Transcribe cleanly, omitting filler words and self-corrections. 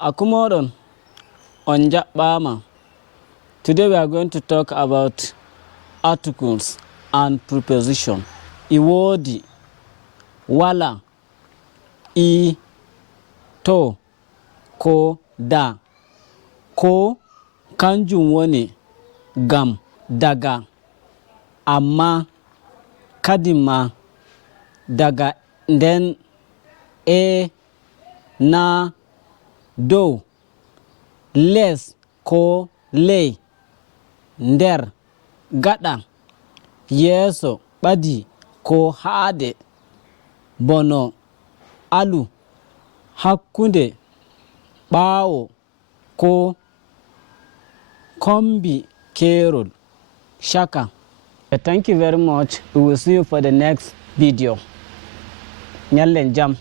Akumodon on Bama. Today we are going to talk about articles and preposition. Iwodi, wala, I, to, ko, da. Ko kanjum woni gam, daga, amma, kadima, daga nden, na, do, les ko ley, nder, gada, yeso, badi ko haade, bono, alu, hakkunde, ɓaawo ko kombi kerol, shaka. Thank you very much. We will see you for the next video. Nyallen jam.